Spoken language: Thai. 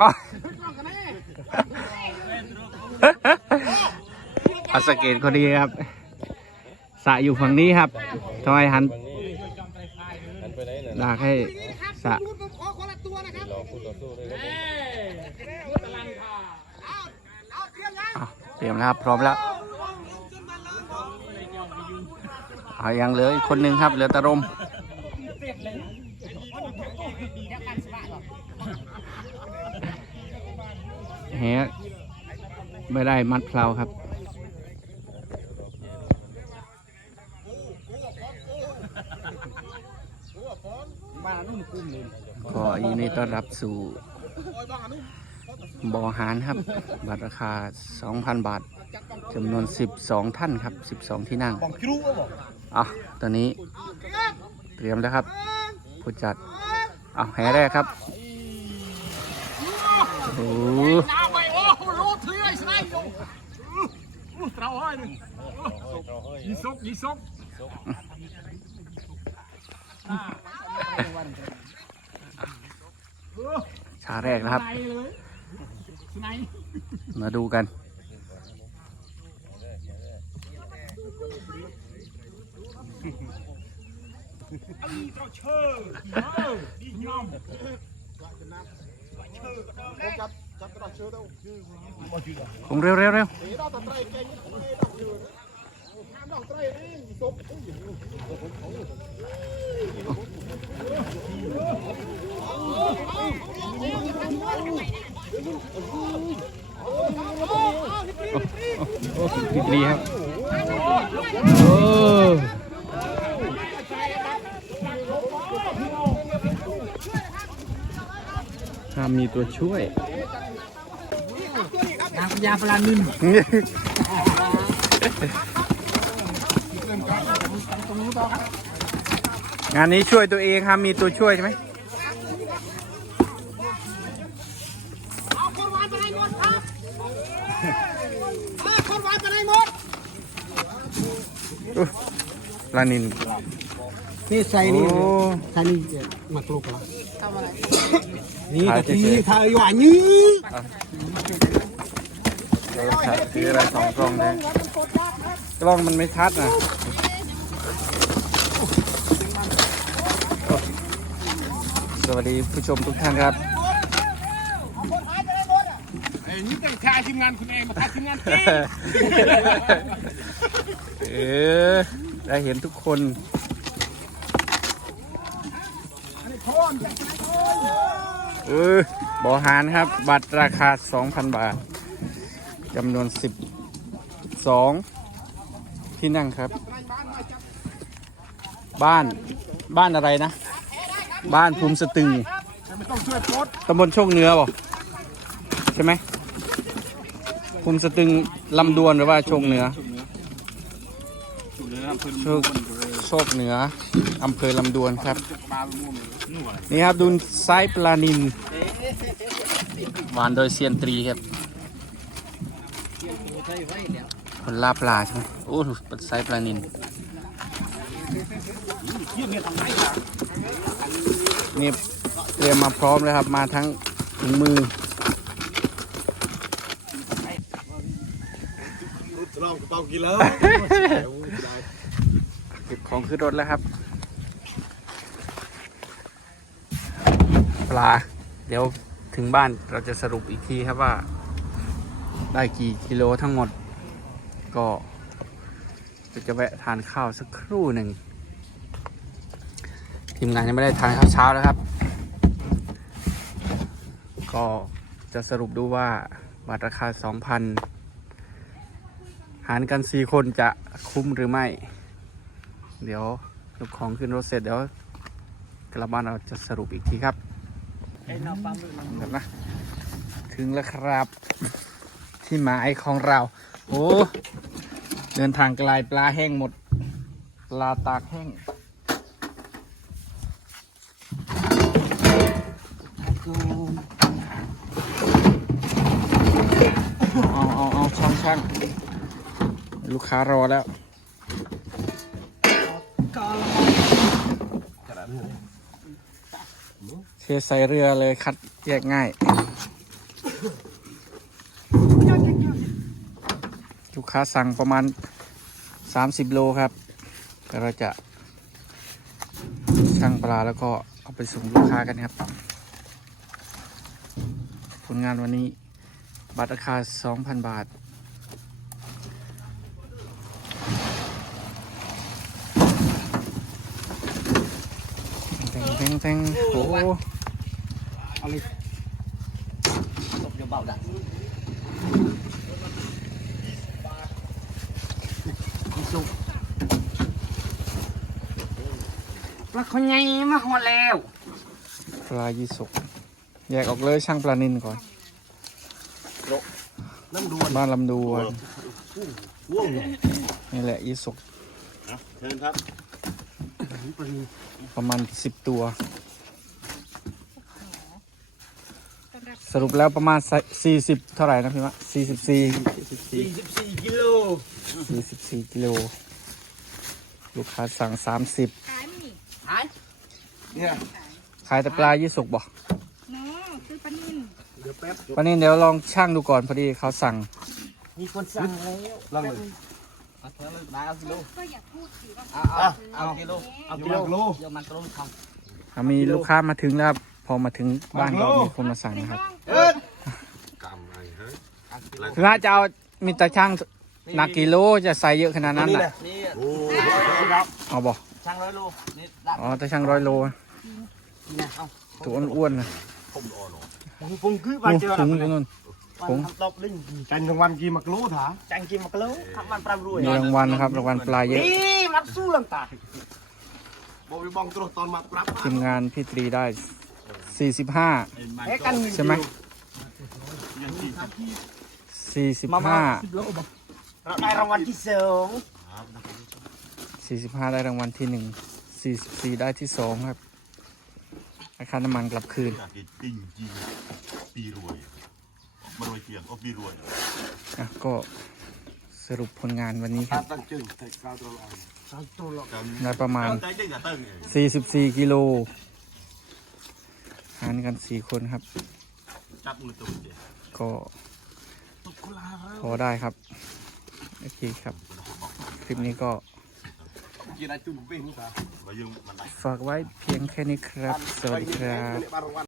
อ๋อเอาสเกตคนดีครับสระอยู่ฝั่งนี้ครับทำไมหันหันไปไหนน่ะดากให้สระขอคนละตัวนะครับรอคู่ต่อสู้ด้วยครับเอาเตรียมยังอะเตรียมแล้วครับ พร้อมแล้วเอายังเหลืออีกคนหนึ่งครับ เหลือตะรม แหไม่ได้มัดเพลาครับ ขอยินดีต้อนรับสู่บ่อหารครับ บัตรราคา 2,000 บาทจำนวน 12 ท่านครับ 12 ที่นั่งอะตอนนี้เตรียมแล้วครับ ผู้จัดเอะแห่แรกครับโอ้โหน้าไปโอ้โหรู้เทื่อยสไลด์อยู่ คงเร็วเร็วเร็วดีครับ ห้ามมีตัวช่วยนางพญาปลานินงานนี้ช่วยตัวเองครับมีตัวช่วยใช่ไหมเอาคนวานไปไหนหมดครับเอาคนวานไปไหนหมดอุ๊ยปลานิน นี่ใส่โอ้นี่ใส่นี่มากลุกแล้วทำอะไรนี่ถ่ายตะเฉกี้ยถ่ายอยู่อันนี้เราชัดคืออะไรสองกล้องเนี่ยกล้องมันไม่ชัดนะโอ้สวัสดีผู้ชมทุกท่านครับคนหายไปไหนหมดอะไอ้นี่แต่งชายทีมงานคุณเองมาทำทีมงานจริงเออได้เห็นทุกคน เออบ่อหารครับ บัตรราคา 2,000 บาทจำนวน 12 ที่นั่งครับ บ้านบ้านอะไรนะ บ้านภูมิสตึงตำบลโชคเหนือบอกใช่ไหมภูมิสตึงลำดวนหรือว่าโชคเหนือ โชคโชคเหนืออำเภอลำดวนครับ นี่ครับดูไซปลานินหวานโดยเซียนตรีครับคนลาปลาใช่ไหมโอ้ปไซปลานินนี่เตรียมมาพร้อมเลยครับมาทั้งถุงมือ ลอง เปากินแล้วเก็บของขึ้นรถแล้วครับ ปลา เดี๋ยวถึงบ้านเราจะสรุปอีกทีครับว่า ได้กี่กิโลทั้งหมด ก็จะจะแวะทานข้าวสักครู่หนึ่งทีมงานยังไม่ได้ทานข้าวเช้าแล้วครับ ก็จะสรุปดูว่าบัตรราคา 2,000 หารกัน4คนจะคุ้มหรือไม่ เดี๋ยวยกของขึ้นรถเสร็จเดี๋ยวกลับบ้านเราจะสรุปอีกทีครับเดี๋ยวนะถึงแล้วครับ ที่หมายของเรา โอ้ เดินทางไกลปลาแห้งหมด ปลาตากแห้งเอาเอาเอาช่างช่าง ลูกค้ารอแล้วเทใส่เรือเลยคัดแยกง่าย ลูกค้าสั่งประมาณ 30 โลครับแล้วเราจะชั่งปลาแล้วก็เอาไปส่งลูกค้ากันครับ ผลงานวันนี้ บัตรราคา 2,000 บาท แทงแทงแทงโอ้โหปลาคนใหญ่มาหอดแล้ว ปลายี่สกแยกออกเลยช่างปลานินก่อนน้ำดวนบ้านลำดวนว่วงนี่แหละยี่สกเชิญครับ ประมาณสิบตัว สรุปแล้วประมาณสี่สิบเท่าไหร่นะพี่มะสี่สิบสี่44กิโลสี่สิบสี่กิโล ลูกค้าสั่งสามสิบหายขายแต่ปลายี่สกบ่น้องซื้อปลานิ่มปลานินเดี๋ยวลองช่างดูก่อนพอดีเขาสั่งมีคนสั่งแล้วลองเลย เอาเถอะเลยมาเอากิโลก็อย่าพูดสิว่าเอาเอาเอากิโลเอากิโลเดี๋ยวมันตรงทำอะมีลูกค้ามาถึงแล้วครับพอมาถึงบ้านก็มีคนมาสั่งนะครับเอิ้นกำไงเฮ้ยคือว่าจะเอามีตาช่างหนักกิโลจะใส่เยอะขนาดนั้นน่ะนี่โอ้เอาบ่ช่างร้อยโลนี่ดับอ๋อตาช่างร้อยโลนี่นะเอาตัวอ้วนๆนะผมอ่อนหรอปุงคือโอ้ถุงอยู่นู่น ผงตบลิ้นจันทร์รางวัลกี่มักรู้ถาจังกินมากโลทำมันปรับรวยมีรางวัลนะครับรางวัลปลาเยอะนี่มันสู้ลังตาบอกไปบองตรตอนมาปรับทีมงานพี่ตรีได้ 45เอ๊ะกันใช่ไหม45เราได้รางวัลที่สอง45ได้รางวัลที่1 44ได้ที่2ครับราคาน้ำมันกลับคืนอยากกินปิ้งจีปีรวย มารวยเกียงก็ปีรวยอะก็สรุปผลงานวันนี้ครับ ตั้งจึงแต่กาวตลอดกันได้ประมาณใจได้อย่าเติ้งเอง44 กิโลหารกัน4คนครับจับมือตัวเดียวก็พอได้ครับ โอเคครับ คลิปนี้ก็กินอะไรจุ่มปิ้งมั้งครับมายืมมันได้ฝากไว้เพียงแค่นี้ครับ สวัสดีครับบ้านรางวัล